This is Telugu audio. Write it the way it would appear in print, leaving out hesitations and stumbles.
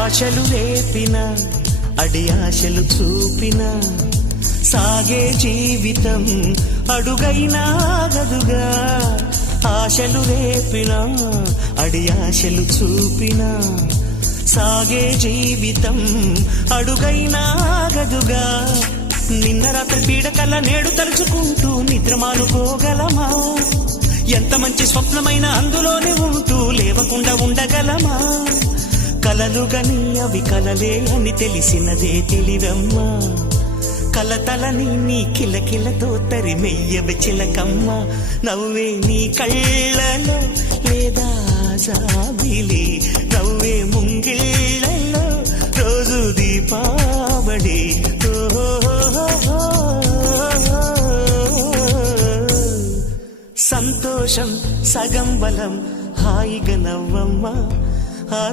ఆశలు రేపిన అడి ఆశలు చూపిన సాగే జీవితం అడుగైనా గదుగా. ఆశలు రేపిన అడి ఆశలు చూపిన సాగే జీవితం అడుగైనా గదుగా. నిన్న రాత్రి పీడకల నేడు తలుచుకుంటూ నిద్రమానుకోగలమా? ఎంత మంచి స్వప్నమైన అందులోనే ఉంటూ లేవకుండా ఉండగలమా? కలలుగని అవి కలలే అని తెలిసినదే తెలివమ్మా. కలతలని నీ కిలకిలతో తరిమెయ్యవి చిలకమ్మ. నవ్వే నీ కళ్ళలో లేదా జాబిలి, నవ్వే ముంగిళ్ళలో రోజు దీపావళి. సంతోషం సగం బలం, హాయిగా నవ్వమ్మ. ఆ